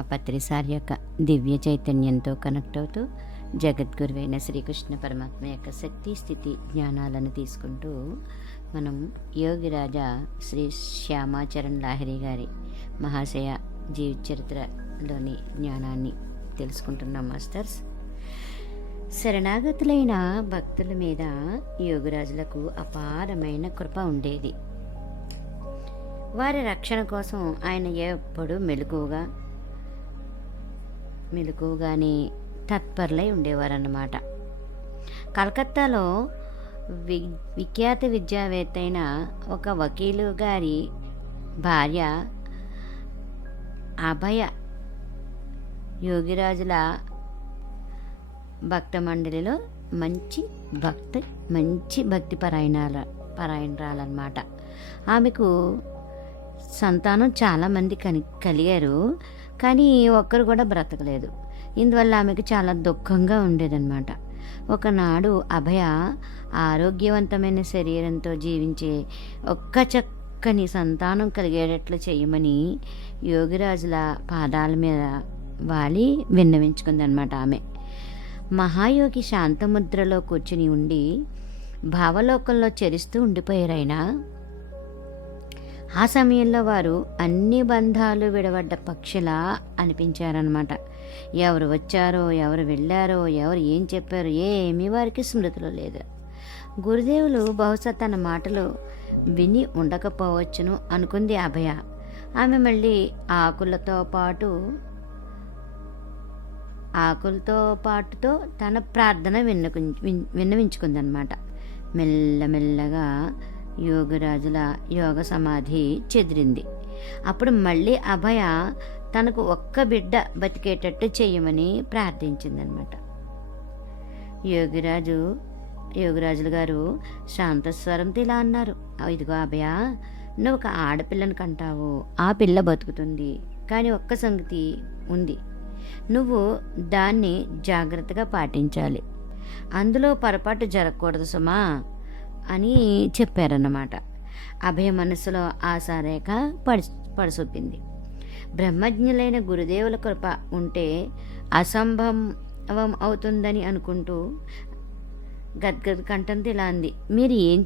ఆ పత్రిసారి యొక్క దివ్య చైతన్యంతో కనెక్ట్ అవుతూ జగద్గురువైన శ్రీకృష్ణ పరమాత్మ యొక్క శక్తి స్థితి జ్ఞానాలను తీసుకుంటూ మనం యోగిరాజా శ్రీ శ్యామాచరణ్ లాహిరి గారి మహాశయ జీవిత చరిత్రలోని జ్ఞానాన్ని తెలుసుకుంటున్నాం మాస్టర్స్. శరణాగతులైన భక్తుల మీద యోగిరాజులకు అపారమైన కృప ఉండేది. వారి రక్షణ కోసం ఆయన ఎప్పుడూ మెలకుగానే తత్పరులై ఉండేవారన్నమాట. కలకత్తాలో విఖ్యాత విద్యావేత్త అయిన ఒక వకీలు గారి భార్య అభయ యోగిరాజుల భక్త మండలిలో మంచి భక్తి పరాయణరాలన్నమాట. ఆమెకు సంతానం చాలామంది కలిగారు, కానీ ఒక్కరు కూడా బ్రతకలేదు. ఇందువల్ల ఆమెకు చాలా దుఃఖంగా ఉండేదన్నమాట. ఒకనాడు అభయ ఆరోగ్యవంతమైన శరీరంతో జీవించే ఒక్క చక్కని సంతానం కలిగేటట్లు చేయమని యోగిరాజుల పాదాల మీద వాలి విన్నవించుకుందనమాట. ఆమె మహాయోగి శాంతముద్రలో కూర్చుని ఉండి భావలోకంలో చెరిస్తూ ఉండిపోయారైనా ఆ సమయంలో వారు అన్ని బంధాలు విడవడ్డ పక్షులా అనిపించారనమాట. ఎవరు వచ్చారో, ఎవరు వెళ్ళారో, ఎవరు ఏం చెప్పారో ఏమీ వారికి స్మృతిలో లేదు. గురుదేవులు బహుశా తన మాటలు విని ఉండకపోవచ్చును అనుకుంది అభయ. ఆమె మళ్ళీ ఆకులతో పాటుతో తన ప్రార్థన విన్నవించుకుందనమాట. మెల్లమెల్లగా యోగిరాజుల యోగ సమాధి చెదిరింది. అప్పుడు మళ్ళీ అభయ తనకు ఒక్క బిడ్డ బతికేటట్టు చేయమని ప్రార్థించిందనమాట. యోగిరాజులు గారు శాంతస్వరంతో ఇలా అన్నారు, ఇదిగో అభయ, నువ్వు ఒక ఆడపిల్లను కంటావు, ఆ పిల్ల బతుకుతుంది. కానీ ఒక్క సంగతి ఉంది, నువ్వు దాన్ని జాగ్రత్తగా పాటించాలి, అందులో పొరపాటు జరగకూడదు సుమా అని చెప్పారన్నమాట. అభయ మనసులో ఆశారేఖ పడిసొప్పింది. బ్రహ్మజ్ఞులైన గురుదేవుల కృప ఉంటే అసంభవం అవుతుందని అనుకుంటూ గద్గద్ కంఠంతో ఇలా అంది, మీరు ఏం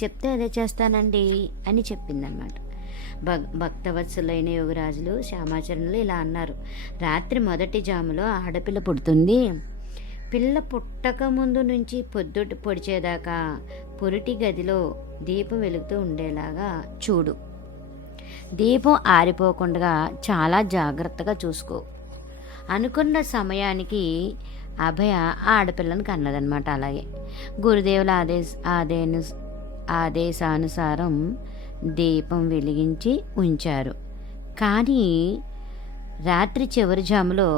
చెప్తే అదే చేస్తానండి అని చెప్పిందనమాట. భక్తవత్సలైన యోగిరాజులు శ్యామాచరణులు ఇలా అన్నారు, రాత్రి మొదటి జాములో ఆడపిల్ల పుడుతుంది. పిల్ల పుట్టక ముందు నుంచి పొడిచేదాకా పురిటి గదిలో దీపం వెలుగుతూ ఉండేలాగా చూడు. దీపం ఆరిపోకుండా చాలా జాగ్రత్తగా చూసుకో. అనుకున్న సమయానికి అభయ ఆడపిల్లను కన్నదనమాట. అలాగే గురుదేవుల ఆదేశానుసారం దీపం వెలిగించి ఉంచారు. కానీ రాత్రి చివరి జాములో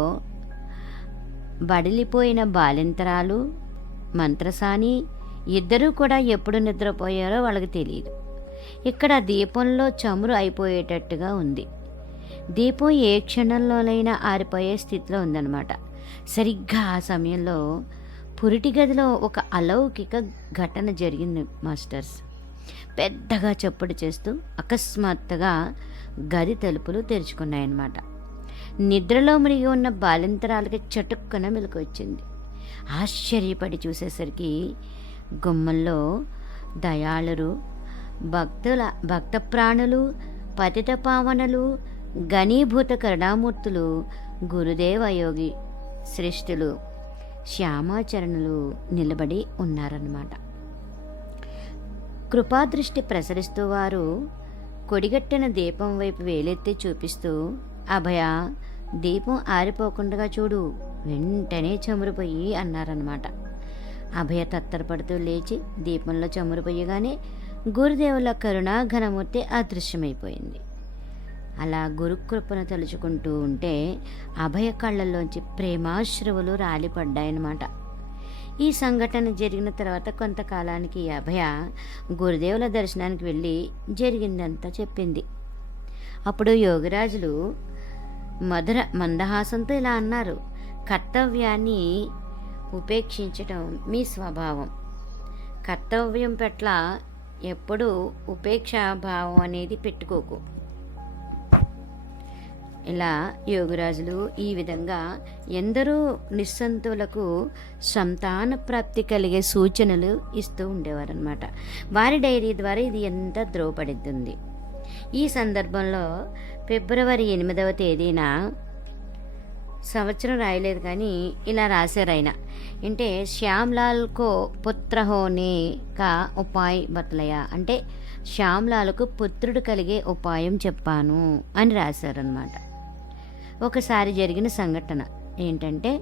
బడిలిపోయిన బాలింతరాలు మంత్రసాని ఇద్దరూ కూడా ఎప్పుడు నిద్రపోయారో వాళ్ళకి తెలియదు. ఇక్కడ దీపంలో చమురు అయిపోయేటట్టుగా ఉంది. దీపం ఏ క్షణంలోనైనా ఆరిపోయే స్థితిలో ఉందన్నమాట. సరిగ్గా ఆ సమయంలో పురిటి గదిలో ఒక అలౌకిక ఘటన జరిగింది మాస్టర్స్. పెద్దగా చప్పుడు చేస్తూ అకస్మాత్తుగా గది తలుపులు తెరుచుకున్నాయన్నమాట. నిద్రలో మునిగి ఉన్న బాలింతరాలకి చటుక్కున మెలకు వచ్చింది. ఆశ్చర్యపడి చూసేసరికి గుమ్మంలో దయాళురు, భక్త ప్రాణులు, పతిత పావనలు, ఘనీభూత కరుణామూర్తులు, గురుదేవ యోగి శ్రేష్ఠులు శ్యామాచరణులు నిలబడి ఉన్నారన్నమాట. కృపాదృష్టి ప్రసరిస్తూ వారు కొడిగట్టిన దీపం వైపు వేలెత్తి చూపిస్తూ, అభయ, దీపం ఆరిపోకుండా చూడు, వెంటనే చమురుపోయి అన్నారన్నమాట. అభయ తత్తరపడుతూ లేచి దీపంలో చమురుపోయగానే గురుదేవుల కరుణా ఘనమూర్తి అదృశ్యమైపోయింది. అలా గురుకృపను తలుచుకుంటూ ఉంటే అభయ కళ్ళల్లోంచి ప్రేమాశ్రువులు రాలిపడ్డాయన్నమాట. ఈ సంఘటన జరిగిన తర్వాత కొంతకాలానికి అభయ గురుదేవుల దర్శనానికి వెళ్ళి జరిగిందంతా చెప్పింది. అప్పుడు యోగిరాజులు మందహాసంతో ఇలా అన్నారు, కర్తవ్యాన్ని ఉపేక్షించటం మీ స్వభావం. కర్తవ్యం పట్ల ఎప్పుడూ ఉపేక్షాభావం అనేది పెట్టుకోకు. ఇలా యోగిరాజులు ఈ విధంగా ఎందరో నిస్సంతులకు సంతాన ప్రాప్తి కలిగే సూచనలు ఇస్తూ ఉండేవారనమాట. వారి డైరీ ద్వారా ఇది ఎంత ద్రోవపడుతుంది. ఈ సందర్భంలో ఫిబ్రవరి 8వ తేదీన సంవత్సరం రాయలేదు కానీ ఇలా రాశారు ఆయన. అంటే శ్యామ్లాల్ కో పుత్ర హోనే కా ఉపాయ్ బతలయ, అంటే శ్యామ్లాల్కు పుత్రుడు కలిగే ఉపాయం చెప్పాను అని రాశారనమాట. ఒకసారి జరిగిన సంఘటన ఏంటంటే,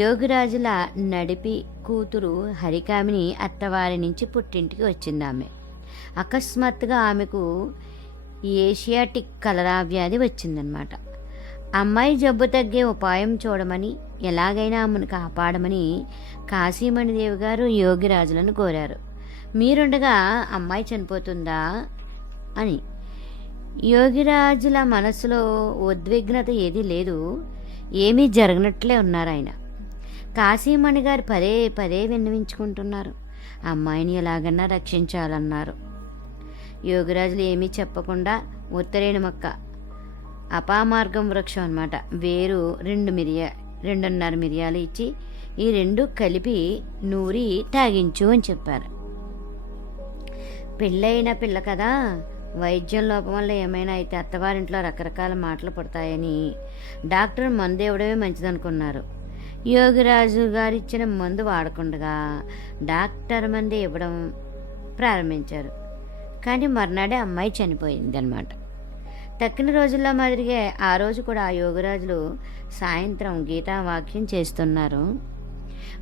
యోగిరాజుల నడిపి కూతురు హరికామిని అత్తవారి నుంచి పుట్టింటికి వచ్చింది. ఆమె అకస్మాత్తుగా ఆమెకు ఏషియాటిక్ కలరా వ్యాధి వచ్చిందనమాట. అమ్మాయి జబ్బు తగ్గే ఉపాయం చూడమని, ఎలాగైనా ఆమెను కాపాడమని కాశీమణిదేవి గారు యోగిరాజులను కోరారు. మీరుండగా అమ్మాయి చనిపోతుందా అని. యోగిరాజుల మనసులో ఉద్విగ్నత ఏదీ లేదు, ఏమీ జరగనట్లే ఉన్నారు ఆయన. కాశీమణి గారు పదే పదే విన్నవించుకుంటున్నారు, అమ్మాయిని ఎలాగన్నా రక్షించాలన్నారు. యోగిరాజులు ఏమీ చెప్పకుండా ఉత్తరేణి మొక్క, అపామార్గం వృక్షం అన్నమాట, వేరు 2.5 మిరియాలు ఇచ్చి ఈ 2 కలిపి నూరి తాగించు అని చెప్పారు. పెళ్ళైన పిల్ల కదా, వైద్యం లోపం వల్ల ఏమైనా అయితే అత్తవారింట్లో రకరకాల మాటలు పడతాయని డాక్టర్ మందు ఇవ్వడమే మంచిదనుకున్నారు. యోగిరాజు గారు ఇచ్చిన మందు వాడకుండా డాక్టర్ మందు ఇవ్వడం ప్రారంభించారు. కానీ మర్నాడే అమ్మాయి చనిపోయింది అనమాట. తక్కిన రోజుల్లో మాదిరిగా ఆ రోజు కూడా ఆ యోగిరాజులు సాయంత్రం గీతావాక్యం చేస్తున్నారు.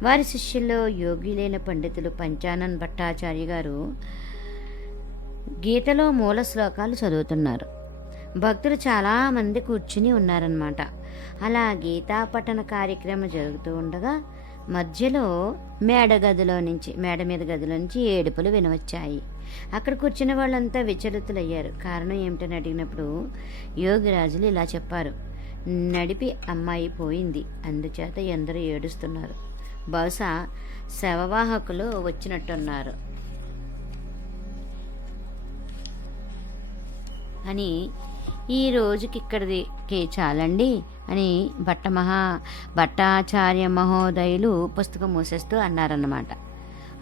వారి శిష్యుల్లో యోగిలైన పండితులు పంచానన్ భట్టాచార్య గారు గీతలో మూల శ్లోకాలు చదువుతున్నారు. భక్తులు చాలామంది కూర్చుని ఉన్నారన్నమాట. అలా గీతా పఠన కార్యక్రమం జరుగుతూ ఉండగా మధ్యలో మేడ మీద గదిలో నుంచి ఏడుపులు వినవచ్చాయి. అక్కడ కూర్చున్న వాళ్ళంతా విచలితులయ్యారు. కారణం ఏమిటని అడిగినప్పుడు యోగిరాజులు ఇలా చెప్పారు, నడిపి అమ్మాయి పోయింది, అందుచేత ఎందరూ ఏడుస్తున్నారు, బహుశా శవవాహకులు వచ్చినట్టున్నారు అని. ఈ రోజుకి ఇక్కడికి చాలండి అని భట్టాచార్య మహోదయులు పుస్తకం మూసేస్తూ అన్నారన్నమాట.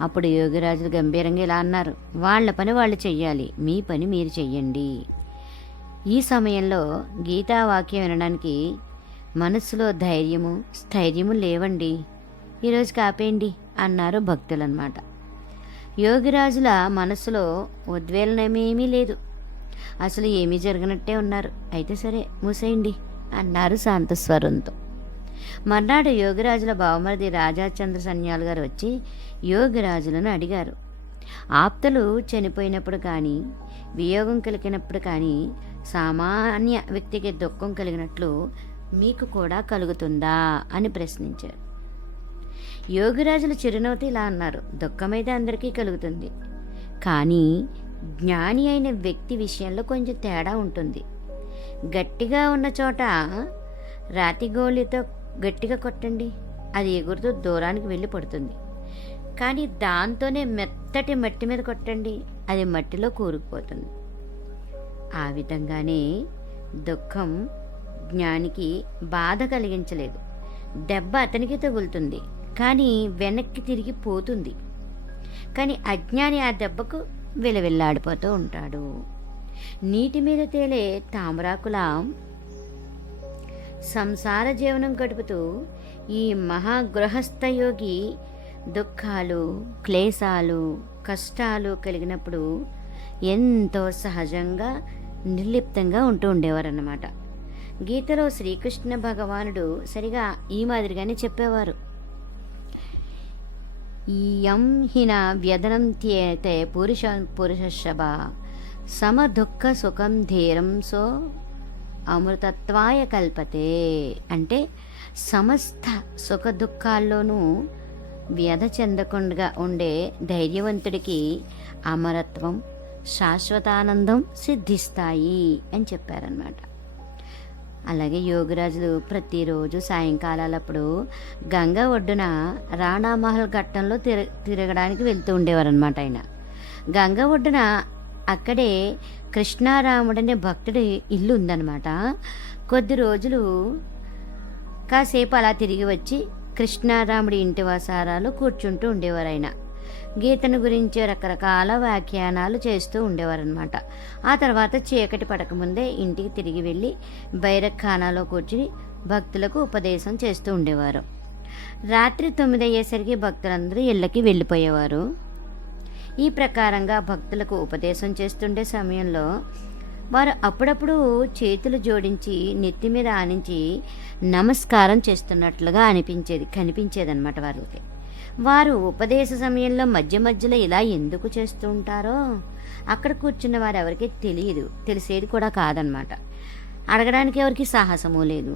అప్పుడు యోగిరాజులు గంభీరంగా ఇలా అన్నారు, వాళ్ళ పని వాళ్ళు చెయ్యాలి, మీ పని మీరు చెయ్యండి. ఈ సమయంలో గీతావాక్యం వినడానికి మనసులో స్థైర్యము లేవండి, ఈరోజు కాపేయండి అన్నారు భక్తులన్నమాట. యోగిరాజుల మనసులో ఉద్వేలనమేమీ లేదు, అసలు ఏమీ జరగనట్టే ఉన్నారు. అయితే సరే మూసేయండి అన్నారు శాంతస్వరంతో. మర్నాడు యోగిరాజుల బావమరిది రాజాచంద్ర సన్యాల్ గారు వచ్చి యోగిరాజులను అడిగారు, ఆప్తలు చనిపోయినప్పుడు కానీ, వియోగం కలిగినప్పుడు కానీ సామాన్య వ్యక్తికి దుఃఖం కలిగినట్లు మీకు కూడా కలుగుతుందా అని ప్రశ్నించారు. యోగిరాజుల చిరునవ్వుతో ఇలా అన్నారు, దుఃఖమైతే అందరికీ కలుగుతుంది, కానీ జ్ఞాని అయిన వ్యక్తి విషయంలో కొంచెం తేడా ఉంటుంది. గట్టిగా ఉన్న చోట రాతిగోలితో గట్టిగా కొట్టండి, అది ఎగురుతూ దూరానికి వెళ్ళి పడుతుంది. కానీ దాంతోనే మెత్తటి మట్టి మీద కొట్టండి, అది మట్టిలో కూరుకుపోతుంది. ఆ విధంగానే దుఃఖం జ్ఞానికి బాధ కలిగించలేదు. దెబ్బ అతనికి తగులుతుంది, కానీ వెనక్కి తిరిగి పోతుంది. కానీ అజ్ఞాని ఆ దెబ్బకు విలవిల్లాడిపోతూ ఉంటాడు. నీటి మీద తేలే తామరాకులా సంసార జీవనం గడుపుతూ ఈ మహాగృహస్థయోగి దుఃఖాలు, క్లేశాలు, కష్టాలు కలిగినప్పుడు ఎంతో సహజంగా నిర్లిప్తంగా ఉంటూ ఉండేవారన్నమాట. గీతలో శ్రీకృష్ణ భగవానుడు సరిగా ఈ మాదిరిగానే చెప్పేవారు. యం హిన వ్యదనం త్యేతే పురుషశభ సమ దుఃఖ సుఖం ధీరం సో అమృతత్వాయ కల్పతే. అంటే సమస్త సుఖ దుఃఖాల్లోనూ వ్యధ చెందకుండా ఉండే ధైర్యవంతుడికి అమరత్వం, శాశ్వతానందం సిద్ధిస్తాయి అని చెప్పారనమాట. అలాగే యోగిరాజులు ప్రతిరోజు సాయంకాలాలప్పుడు గంగా ఒడ్డున రాణామహల్ ఘట్టంలో తిరగడానికి వెళ్తూ ఉండేవారనమాట. ఆయన గంగా ఒడ్డున అక్కడే కృష్ణారాముడనే భక్తుడి ఇల్లు ఉందన్నమాట. కొద్ది రోజులు కాసేపు అలా తిరిగి వచ్చి కృష్ణారాముడి ఇంటి వసారాలు కూర్చుంటూ ఉండేవారు ఆయన. గీతను గురించి రకరకాల వ్యాఖ్యానాలు చేస్తూ ఉండేవారనమాట. ఆ తర్వాత చీకటి పడకముందే ఇంటికి తిరిగి వెళ్ళి బైరఖానాలో కూర్చుని భక్తులకు ఉపదేశం చేస్తూ ఉండేవారు. రాత్రి 9 అయ్యేసరికి భక్తులందరూ ఇళ్ళకి వెళ్ళిపోయేవారు. ఈ ప్రకారంగా భక్తులకు ఉపదేశం చేస్తుండే సమయంలో వారు అప్పుడప్పుడు చేతులు జోడించి నెత్తి మీద ఆనించి నమస్కారం చేస్తున్నట్లుగా కనిపించేదన్నమాట వారికి. వారు ఉపదేశ సమయంలో మధ్య మధ్యలో ఇలా ఎందుకు చేస్తూ ఉంటారో అక్కడ కూర్చున్న వారు ఎవరికి తెలిసేది కూడా కాదనమాట. అడగడానికి ఎవరికి సాహసమూ లేదు.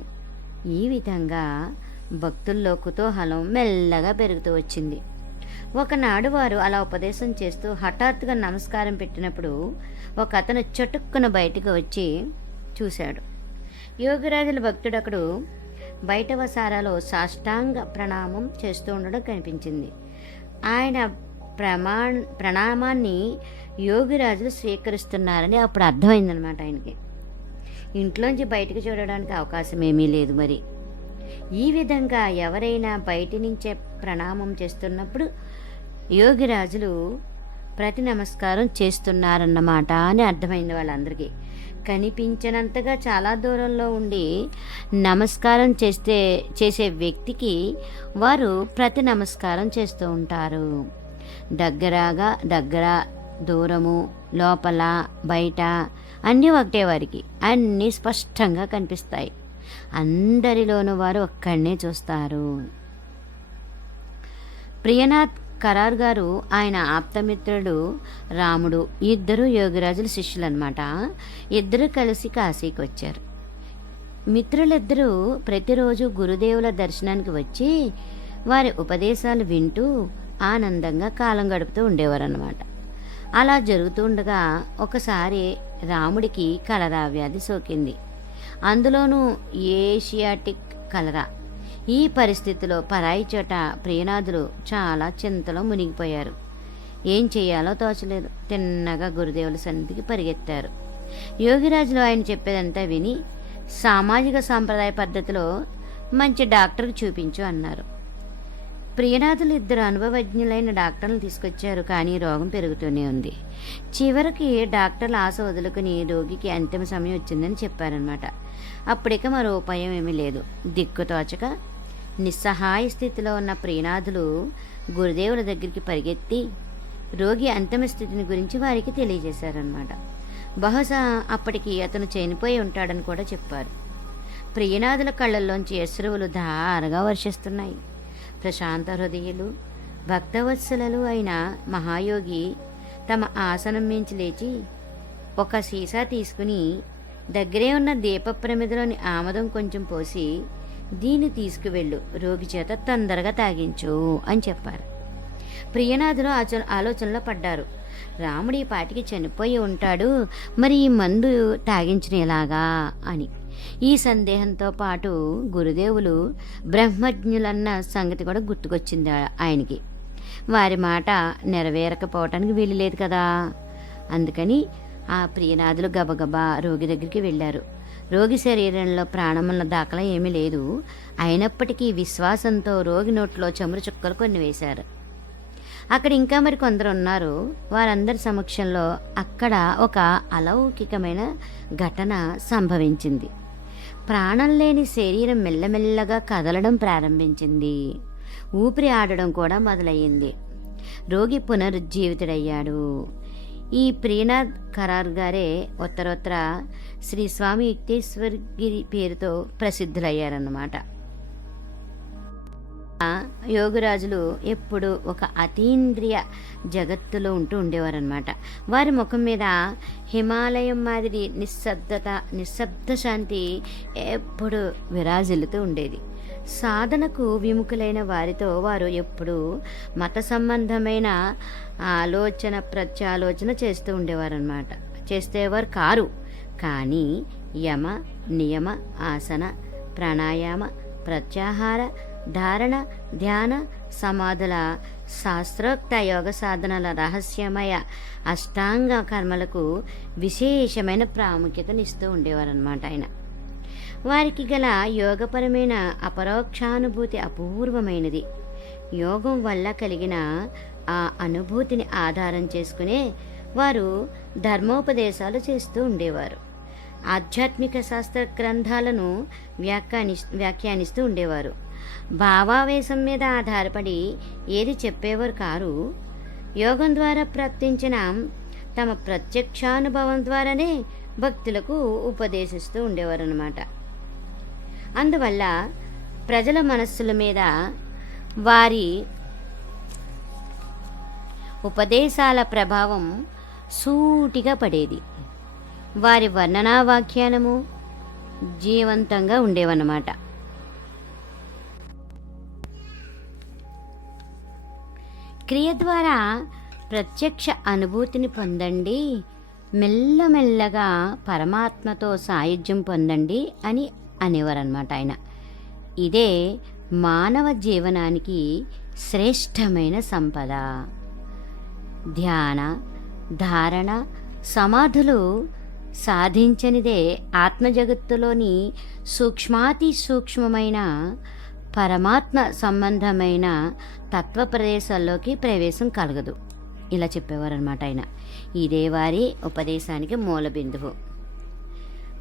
ఈ విధంగా భక్తుల్లో కుతూహలం మెల్లగా పెరుగుతూ వచ్చింది. ఒకనాడు వారు అలా ఉపదేశం చేస్తూ హఠాత్తుగా నమస్కారం పెట్టినప్పుడు ఒక అతను చటుక్కున బయటకు వచ్చి చూశాడు. యోగిరాజుల భక్తుడు అక్కడు బయట వసారాలో సాష్టాంగ ప్రణామం చేస్తూ ఉండడం కనిపించింది. ఆయన ప్రణామాన్ని యోగిరాజులు స్వీకరిస్తున్నారని అప్పుడు అర్థమైందనమాట ఆయనకి. ఇంట్లోంచి బయటకు చూడడానికి అవకాశం ఏమీ లేదు. మరి ఈ విధంగా ఎవరైనా బయటి నుంచే ప్రణామం చేస్తున్నప్పుడు యోగిరాజులు ప్రతి నమస్కారం చేస్తున్నారన్నమాట అని అర్థమైంది వాళ్ళందరికీ. కనిపించినంతగా చాలా దూరంలో ఉండి నమస్కారం చేసే వ్యక్తికి వారు ప్రతి నమస్కారం చేస్తూ ఉంటారు. దగ్గర, దూరము, లోపల, బయట అన్నీ ఒకటే వారికి. అన్నీ స్పష్టంగా కనిపిస్తాయి. అందరిలోనూ వారు ఒక్కడనే చూస్తారు. ప్రియనాథ్ కరార్ గారు ఆయన ఆప్తమిత్రుడు రాముడు, ఇద్దరు యోగిరాజుల శిష్యులన్నమాట. ఇద్దరు కలిసి కాశీకి వచ్చారు. మిత్రులిద్దరూ ప్రతిరోజు గురుదేవుల దర్శనానికి వచ్చి వారి ఉపదేశాలు వింటూ ఆనందంగా కాలం గడుపుతూ ఉండేవారన్నమాట. అలా జరుగుతూ ఉండగా ఒకసారి రాముడికి కలరా వ్యాధి సోకింది. అందులోనూ ఏషియాటిక్ కలరా. ఈ పరిస్థితిలో పరాయి చోట ప్రియనాథులు చాలా చింతలో మునిగిపోయారు. ఏం చేయాలో తోచలేదు. తిన్నగా గురుదేవుల సన్నిధికి పరిగెత్తారు. యోగిరాజులు ఆయన చెప్పేదంతా విని సామాజిక సాంప్రదాయ పద్ధతిలో మంచి డాక్టర్కి చూపించు అన్నారు. ప్రియనాథులు ఇద్దరు అనుభవజ్ఞులైన డాక్టర్లు తీసుకొచ్చారు. కానీ రోగం పెరుగుతూనే ఉంది. చివరికి డాక్టర్లు ఆశ వదులుకుని రోగికి అంతిమ సమయం వచ్చిందని చెప్పారనమాట. అప్పటిక మరో ఉపాయం ఏమీ లేదు. దిక్కుతోచక నిస్సహాయ స్థితిలో ఉన్న ప్రియనాథులు గురుదేవుల దగ్గరికి పరిగెత్తి రోగి అంతిమ స్థితిని గురించి వారికి తెలియజేశారనమాట. బహుశా అప్పటికి అతను చనిపోయి ఉంటాడని కూడా చెప్పారు. ప్రియనాథుల కళ్ళల్లోంచి అశ్రువులు ధారగా వర్షిస్తున్నాయి. ప్రశాంత హృదయులు, భక్తవత్సలలు అయిన మహాయోగి తమ ఆసనం మించి లేచి ఒక సీసా తీసుకుని దగ్గరే ఉన్న దీప ప్రమిదలోని ఆమదం కొంచెం పోసి దీన్ని తీసుకువెళ్ళు, రోగి చేత తొందరగా తాగించు అని చెప్పారు. ప్రియనాథులు ఆలోచనలో పడ్డారు. రాముడు ఈ పాటికి చనిపోయి ఉంటాడు, మరి ఈ మందు తాగించిన ఎలాగా అని. ఈ సందేహంతో పాటు గురుదేవులు బ్రహ్మజ్ఞులన్న సంగతి కూడా గుర్తుకొచ్చింది ఆయనకి. వారి మాట నెరవేరకపోవటానికి వీలు లేదు కదా. అందుకని ఆ ప్రియనాథులు గబగబా రోగి దగ్గరికి వెళ్ళారు. రోగి శరీరంలో ప్రాణముల దాఖలా ఏమీ లేదు. అయినప్పటికీ విశ్వాసంతో రోగి నోట్లో చమురు చుక్కలు కొన్ని వేశారు. అక్కడ ఇంకా మరి కొందరు ఉన్నారు. వారందరి సమక్షంలో అక్కడ ఒక అలౌకికమైన ఘటన సంభవించింది. ప్రాణం లేని శరీరం మెల్లమెల్లగా కదలడం ప్రారంభించింది. ఊపిరి ఆడడం కూడా మొదలయ్యింది. రోగి పునరుజ్జీవితుడయ్యాడు. ఈ ప్రియనాథ్ కరార్ గారే ఉత్తరోత్తర శ్రీ స్వామి యుక్తేశ్వరగిరి పేరుతో ప్రసిద్ధులయ్యారన్నమాట. యోగిరాజులు ఎప్పుడు ఒక అతీంద్రియ జగత్తులో ఉండేవారనమాట. వారి ముఖం మీద హిమాలయం మాదిరి నిశ్శబ్ద శాంతి ఎప్పుడు విరాజిల్లుతూ ఉండేది. సాధనకు విముఖులైన వారితో వారు ఎప్పుడూ మత సంబంధమైన ప్రత్యాలోచన చేస్తూ ఉండేవారనమాట. చేసేవారు కారు. కానీ యమ, నియమ, ఆసన, ప్రాణాయామ, ప్రత్యాహార, ధారణ, ధ్యాన, సమాధుల శాస్త్రోక్త యోగ సాధనల రహస్యమయ అష్టాంగ కర్మలకు విశేషమైన ప్రాముఖ్యతనిస్తూ ఉండేవారన్నమాట ఆయన. వారికి గల యోగపరమైన అపరోక్షానుభూతి అపూర్వమైనది. యోగం వల్ల కలిగిన ఆ అనుభూతిని ఆధారం చేసుకునే వారు ధర్మోపదేశాలు చేస్తూ ఉండేవారు. ఆధ్యాత్మిక శాస్త్ర గ్రంథాలను వ్యాఖ్యానిస్తూ ఉండేవారు. భావావేశం మీద ఆధారపడి ఏది చెప్పేవారు కారు. యోగం ద్వారా ప్రాప్తించిన తమ ప్రత్యక్షానుభవం ద్వారానే భక్తులకు ఉపదేశిస్తూ ఉండేవారు అన్నమాట. అందువల్ల ప్రజల మనస్సుల మీద వారి ఉపదేశాల ప్రభావం సూటిగా పడేది. వారి వర్ణనా వ్యాఖ్యానము జీవంతంగా ఉండేవన్నమాట. క్రియ ద్వారా ప్రత్యక్ష అనుభూతిని పొందండి, మెల్లమెల్లగా పరమాత్మతో సాయుధ్యం పొందండి అని అనేవారన్నమాట ఆయన. ఇదే మానవ జీవనానికి శ్రేష్టమైన సంపద. ధ్యాన, ధారణ, సమాధులు సాధించనిదే ఆత్మజగత్తులోని సూక్ష్మాతి సూక్ష్మమైన పరమాత్మ సంబంధమైన తత్వ ప్రదేశాల్లోకి ప్రవేశం కలగదు. ఇలా చెప్పేవారనమాట ఆయన. ఇదే వారి ఉపదేశానికి మూల బిందువు.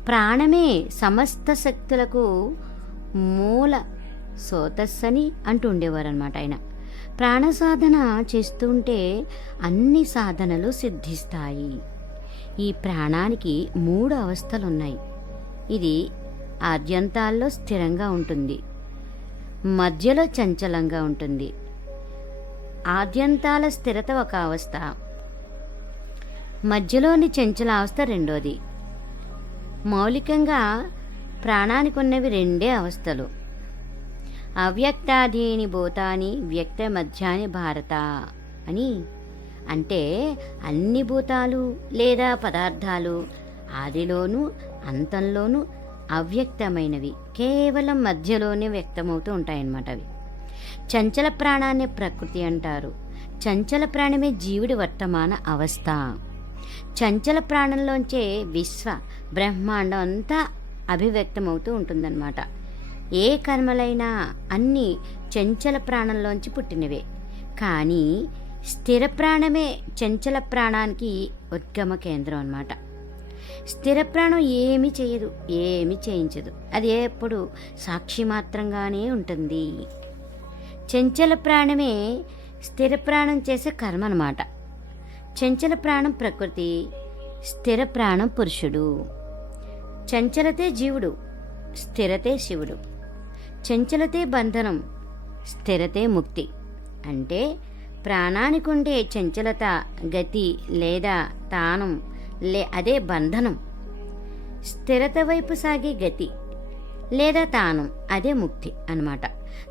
ప్రాణమే సమస్త శక్తులకు మూల సోతస్సని అంటూ ఉండేవారనమాట ఆయన. ప్రాణ సాధన చేస్తుంటే అన్ని సాధనలు సిద్ధిస్తాయి. ఈ ప్రాణానికి 3 అవస్థలున్నాయి. ఇది ఆద్యంతాల్లో స్థిరంగా ఉంటుంది, మధ్యలో చంచలంగా ఉంటుంది. ఆద్యంతాల స్థిరత ఒక అవస్థ, మధ్యలోని చంచలావస్థ రెండోది. మౌలికంగా ప్రాణానికి ఉన్నవి 2 అవస్థలు. అవ్యక్తాధీని భూతాని వ్యక్త మధ్యాని భారత అని. అంటే అన్ని భూతాలు లేదా పదార్థాలు ఆదిలోనూ అంతంలోనూ అవ్యక్తమైనవి, కేవలం మధ్యలోనే వ్యక్తమవుతూ ఉంటాయన్నమాట. అవి చంచల ప్రాణాన్ని ప్రకృతి అంటారు. చంచల ప్రాణమే జీవుడి వర్తమాన అవస్థ. చంచల ప్రాణంలోంచే విశ్వ బ్రహ్మాండం అంతా అభివ్యక్తమవుతూ ఉంటుందన్నమాట. ఏ కర్మలైనా అన్నీ చంచల ప్రాణంలోంచి పుట్టినవే. కానీ స్థిర ప్రాణమే చంచల ప్రాణానికి ఉద్గమ కేంద్రం అన్నమాట. స్థిర ప్రాణం ఏమీ చేయదు, ఏమీ చేయించదు. అది ఎప్పుడు సాక్షి మాత్రంగానే ఉంటుంది. చంచల ప్రాణమే స్థిర ప్రాణం చేసే కర్మ అన్నమాట. చంచల ప్రాణం ప్రకృతి, స్థిర ప్రాణం పురుషుడు. చంచలతే జీవుడు, స్థిరతే శివుడు. చంచలతే బంధనం, స్థిరతే ముక్తి. అంటే ప్రాణానికి ఉండే చంచలత గతి లేదా తానం అదే బంధనం. స్థిరత వైపు సాగే గతి లేదా తానం అదే ముక్తి అన్నమాట.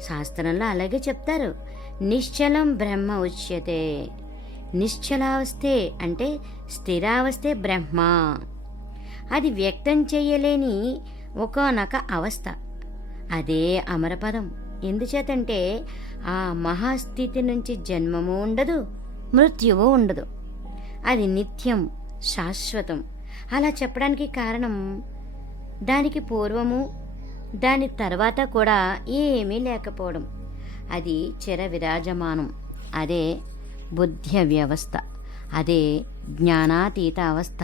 శాస్త్రంలో అలాగే చెప్తారు. నిశ్చలం బ్రహ్మ ఉచ్యతే. నిశ్చలావస్థే అంటే స్థిరావస్థే బ్రహ్మ. అది వ్యక్తం చేయలేని ఒకానొక అవస్థ. అదే అమరపదం. ఎందుచేతంటే ఆ మహాస్థితి నుంచి జన్మము ఉండదు, మృత్యువు ఉండదు. అది నిత్యం, శాశ్వతం. అలా చెప్పడానికి కారణం దానికి పూర్వము దాని తర్వాత కూడా ఏమీ లేకపోవడం. అది చిర విరాజమానం. అదే బుద్ధ్య వ్యవస్థ. అదే జ్ఞానాతీత అవస్థ.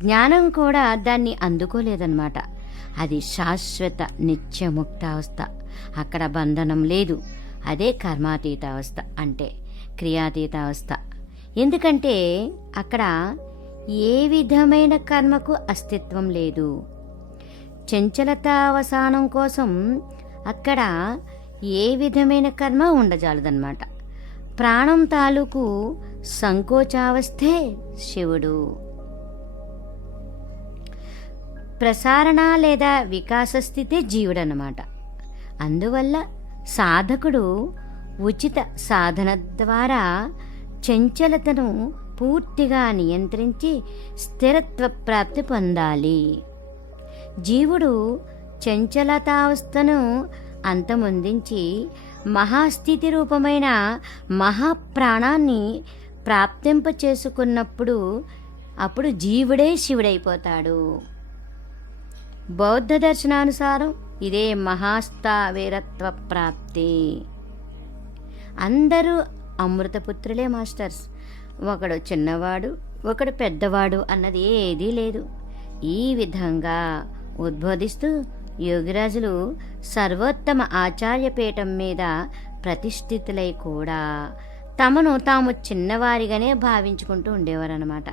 జ్ఞానం కూడా దాన్ని అందుకోలేదన్నమాట. అది శాశ్వత నిత్యముక్త అవస్థ. అక్కడ బంధనం లేదు. అదే కర్మాతీత అవస్థ అంటే క్రియాతీత అవస్థ. ఎందుకంటే అక్కడ ఏ విధమైన కర్మకు అస్తిత్వం లేదు. చంచలత అవసానం కోసం అక్కడ ఏ విధమైన కర్మ ఉండజాలదన్నమాట. ప్రాణం తాలూకు సంకోచావస్థే శివుడు. ప్రసారణ లేదా వికాస స్థితే జీవుడన్నమాట. అందువల్ల సాధకుడు ఉచిత సాధన ద్వారా చంచలతను పూర్తిగా నియంత్రించి స్థిరత్వ ప్రాప్తి పొందాలి. జీవుడు చంచలతావస్థను అంతమొందించి మహాస్థితి రూపమైన మహాప్రాణాన్ని ప్రాప్తింప చేసుకున్నప్పుడు అప్పుడు జీవుడే శివుడైపోతాడు. బౌద్ధ దర్శనానుసారం ఇదే మహాస్థావీరత్వ ప్రాప్తి. అందరూ అమృతపుత్రులే మాస్టర్స్. ఒకడు చిన్నవాడు, ఒకడు పెద్దవాడు అన్నది ఏదీ లేదు. ఈ విధంగా ఉద్బోధిస్తూ యోగిరాజులు సర్వోత్తమ ఆచార్యపీఠం మీద ప్రతిష్ఠితులై కూడా తమను తాము చిన్నవారిగానే భావించుకుంటూ ఉండేవారన్నమాట.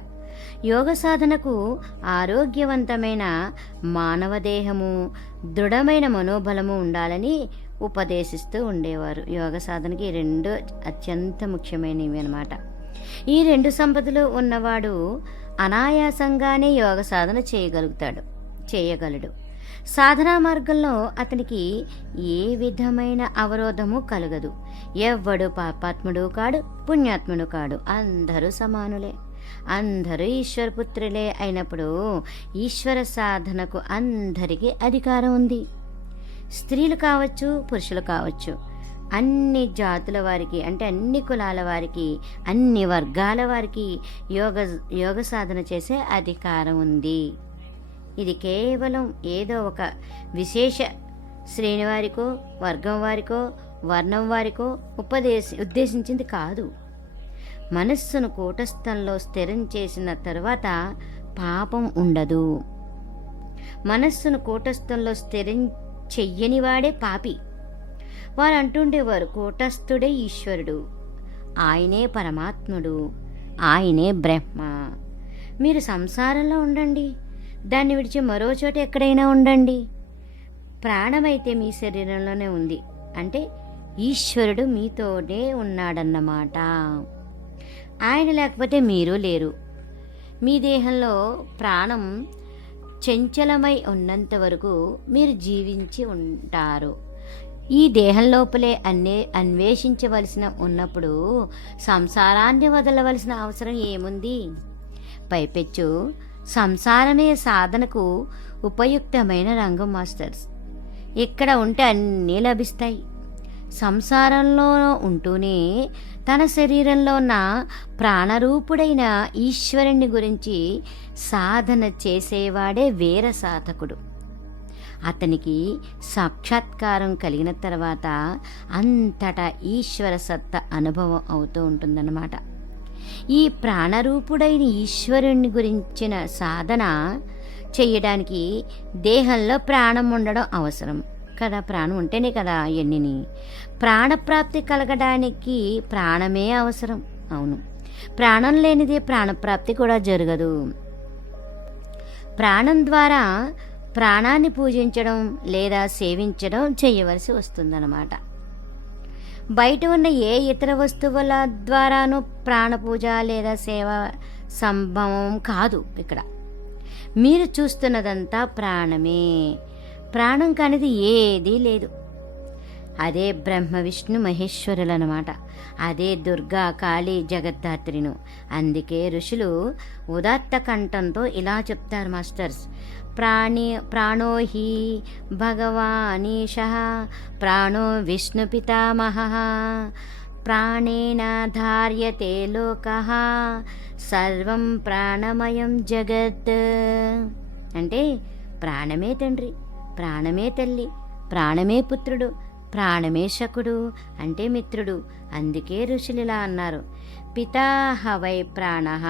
యోగ సాధనకు ఆరోగ్యవంతమైన మానవ దేహము, దృఢమైన మనోబలము ఉండాలని ఉపదేశిస్తూ ఉండేవారు. యోగ సాధనకి ఈ రెండు అత్యంత ముఖ్యమైనవి అన్నమాట. ఈ రెండు సంపదలు ఉన్నవాడు అనాయాసంగానే యోగ సాధన చేయగలడు. సాధనా మార్గంలో అతనికి ఏ విధమైన అవరోధము కలగదు. ఎవ్వడు పాపాత్ముడు కాడు, పుణ్యాత్ముడు కాడు, అందరూ సమానులే. అందరూ ఈశ్వరపుత్రులే అయినప్పుడు ఈశ్వర సాధనకు అందరికీ అధికారం ఉంది. స్త్రీలు కావచ్చు, పురుషులు కావచ్చు, అన్ని జాతుల వారికి, అంటే అన్ని కులాల వారికి, అన్ని వర్గాల వారికి యోగ సాధన చేసే అధికారం ఉంది. ఇది కేవలం ఏదో ఒక విశేష శ్రేణి వారికో, వర్గం వారికో, వర్ణం వారికో ఉద్దేశించింది కాదు. మనస్సును కూటస్థంలో స్థిరం చేసిన తరువాత పాపం ఉండదు. మనస్సును కూటస్థంలో స్థిరం చెయ్యనివాడే పాపి. వారు అంటుండేవారు, కూటస్థుడే ఈశ్వరుడు, ఆయనే పరమాత్ముడు, ఆయనే బ్రహ్మ. మీరు సంసారంలో ఉండండి, దాన్ని విడిచి మరో చోట ఎక్కడైనా ఉండండి, ప్రాణమైతే మీ శరీరంలోనే ఉంది, అంటే ఈశ్వరుడు మీతోనే ఉన్నాడన్నమాట. ఆయన లేకపోతే మీరు లేరు. మీ దేహంలో ప్రాణం చంచలమై ఉన్నంత వరకు మీరు జీవించి ఉంటారు. ఈ దేహం లోపలే అన్వేషించవలసిన ఉన్నప్పుడు సంసారాన్ని వదలవలసిన అవసరం ఏముంది? పైపెచ్చు సంసారమే సాధనకు ఉపయుక్తమైన రంగం మాస్టర్స్. ఇక్కడ ఉంటే అన్నీ లభిస్తాయి. సంసారంలో ఉంటూనే తన శరీరంలో ఉన్న ప్రాణరూపుడైన ఈశ్వరుని గురించి సాధన చేసేవాడే వీర సాధకుడు. అతనికి సాక్షాత్కారం కలిగిన తర్వాత అంతటా ఈశ్వర సత్త అనుభవం అవుతూ ఉంటుందన్నమాట. ఈ ప్రాణరూపుడైన ఈశ్వరుని గురించిన సాధన చేయడానికి దేహంలో ప్రాణం ఉండడం అవసరం కదా. ప్రాణం ఉంటేనే కదా ఎన్నిని. ప్రాణప్రాప్తి కలగడానికి ప్రాణమే అవసరం. అవును, ప్రాణం లేనిదే ప్రాణప్రాప్తి కూడా జరగదు. ప్రాణం ద్వారా ప్రాణాన్ని పూజించడం లేదా సేవించడం చేయవలసి వస్తుందన్నమాట. బయట ఉన్న ఏ ఇతర వస్తువుల ద్వారానూ ప్రాణపూజ లేదా సేవ సంభవం కాదు. ఇక్కడ మీరు చూస్తున్నదంతా ప్రాణమే. ప్రాణం కానిది ఏదీ లేదు. అదే బ్రహ్మ విష్ణు మహేశ్వరులు అన్నమాట. అదే దుర్గా కాళీ జగద్ధాత్రిను. అందుకే ఋషులు ఉదాత్త కంఠంతో ఇలా చెప్తారు మాస్టర్స్, ప్రాణో హి భగవానీశః ప్రాణో విష్ణు పితామహః ప్రాణేన ధార్యతే లోకః సర్వం ప్రాణమయం జగత్. అంటే ప్రాణమే తండ్రి, ప్రాణమే తల్లి, ప్రాణమే పుత్రుడు, ప్రాణమే శకుడు అంటే మిత్రుడు. అందుకే ఋషులిలా అన్నారు, పితాహ వై ప్రాణః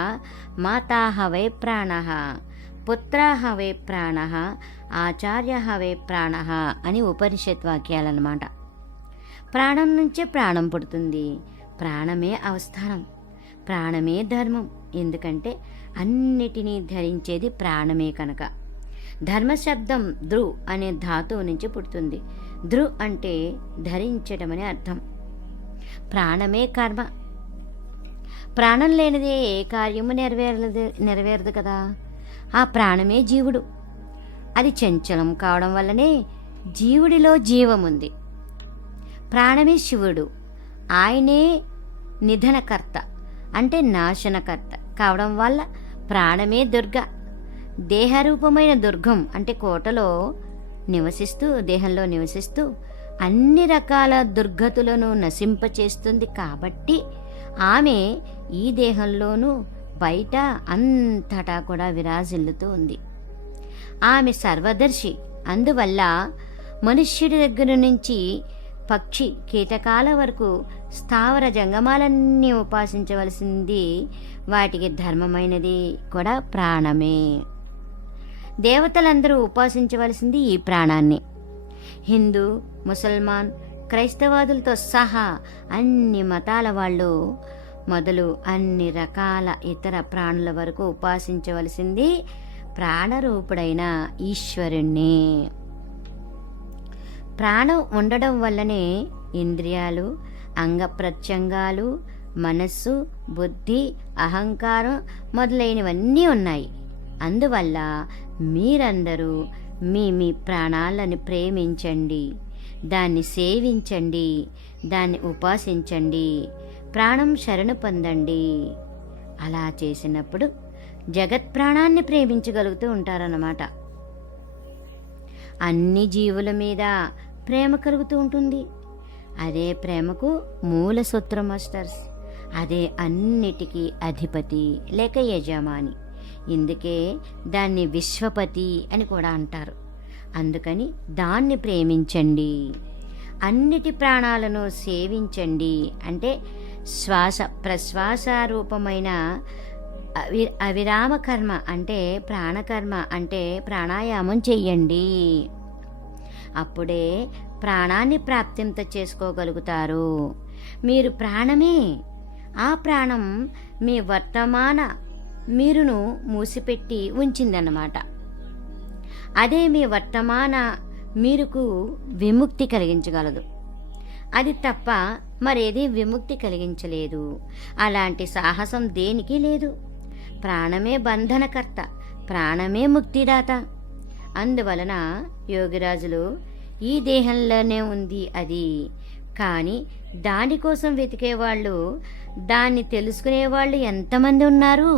మాతాహ వై ప్రాణః పుత్రాహ వై ప్రాణః ఆచార్యః వై ప్రాణః అని ఉపనిషత్ వాక్యాలన్నమాట. ప్రాణం నుంచే ప్రాణం పుడుతుంది. ప్రాణమే అవస్థానం, ప్రాణమే ధర్మం. ఎందుకంటే అన్నిటినీ ధరించేది ప్రాణమే కనుక. ధర్మశబ్దం ధృ అనే ధాతువు నుంచి పుడుతుంది. ధృ అంటే ధరించడం అని అర్థం. ప్రాణమే కర్మ. ప్రాణం లేనిదే ఏ కార్యము నెరవేరదు కదా. ఆ ప్రాణమే జీవుడు. అది చంచలం కావడం వల్లనే జీవుడిలో జీవముంది. ప్రాణమే శివుడు. ఆయనే నిధనకర్త అంటే నాశనకర్త కావడం వల్ల ప్రాణమే దుర్గ. దేహరూపమైన దుర్గం అంటే కోటలో నివసిస్తూ, దేహంలో నివసిస్తూ అన్ని రకాల దుర్గతులను నశింపచేస్తుంది కాబట్టి ఆమె ఈ దేహంలోనూ బయట అంతటా కూడా విరాజిల్లుతూ ఉంది. ఆమె సర్వదర్శి. అందువల్ల మనుష్యుడి దగ్గర నుంచి పక్షి కీటకాల వరకు స్థావర జంగమాలన్నీ ఉపాసించవలసింది. వాటికి ధర్మమైనది కూడా ప్రాణమే. దేవతలందరూ ఉపాసించవలసింది ఈ ప్రాణాన్ని. హిందూ, ముసల్మాన్, క్రైస్తవాదులతో సహా అన్ని మతాల వాళ్ళు మొదలు అన్ని రకాల ఇతర ప్రాణుల వరకు ఉపాసించవలసింది ప్రాణరూపుడైన ఈశ్వరుణ్ణి. ప్రాణం ఉండడం వల్లనే ఇంద్రియాలు, అంగప్రత్యంగాలు, మనస్సు, బుద్ధి, అహంకారం మొదలైనవన్నీ ఉన్నాయి. అందువల్ల మీరందరూ మీ మీ ప్రాణాలను ప్రేమించండి, దాన్ని సేవించండి, దాన్ని ఉపాసించండి, ప్రాణం శరణు పొందండి. అలా చేసినప్పుడు జగత్ ప్రాణాన్ని ప్రేమించగలుగుతూ ఉంటారన్నమాట. అన్ని జీవుల మీద ప్రేమ కలుగుతూ ఉంటుంది. అదే ప్రేమకు మూల సూత్రం మాస్టర్స్. అదే అన్నిటికీ అధిపతి లేక యజమాని. ఇందుకే దాన్ని విశ్వపతి అని కూడా అంటారు. అందుకని దాన్ని ప్రేమించండి, అన్నిటి ప్రాణాలను సేవించండి. అంటే శ్వాస ప్రశ్వాస రూపమైన అవిరామ కర్మ అంటే ప్రాణకర్మ అంటే ప్రాణాయామం చెయ్యండి. అప్పుడే ప్రాణాన్ని ప్రాప్తింత చేసుకోగలుగుతారు. మీరు ప్రాణమే. ఆ ప్రాణం మీ వర్తమాన మీరును మూసిపెట్టి ఉంచిందన్నమాట. అదే మీ వర్తమాన మీరుకు విముక్తి కలిగించగలదు. అది తప్ప మరేది విముక్తి కలిగించలేదు. అలాంటి సాహసం దేనికి లేదు. ప్రాణమే బంధనకర్త, ప్రాణమే ముక్తిదాత. అందువలన యోగిరాజులు ఈ దేహంలోనే ఉంది అది, కానీ దానికోసం వెతికేవాళ్ళు, దాన్ని తెలుసుకునేవాళ్ళు ఎంతమంది ఉన్నారు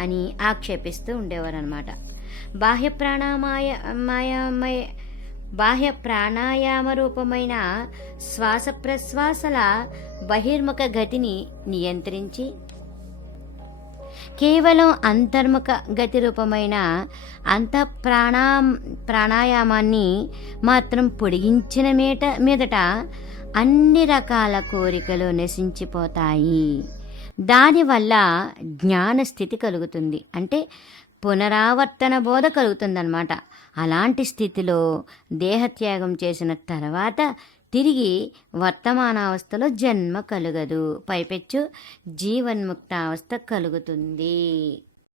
అని ఆక్షేపిస్తూ ఉండేవారన్నమాట. బాహ్య ప్రాణాయామ రూపమైన శ్వాస ప్రశ్వాసల బహిర్ముఖ గతిని నియంత్రించి కేవలం అంతర్ముఖ గతి రూపమైన ప్రాణాయామాన్ని మాత్రం పొడిగించిన మీదట అన్ని రకాల కోరికలు నశించిపోతాయి. దానివల్ల జ్ఞానస్థితి కలుగుతుంది. అంటే పునరావర్తన బోధ కలుగుతుందన్నమాట. అలాంటి స్థితిలో దేహత్యాగం చేసిన తర్వాత తిరిగి వర్తమానావస్థలో జన్మ కలుగదు, పైపెచ్చు జీవన్ముక్తావస్థ కలుగుతుంది.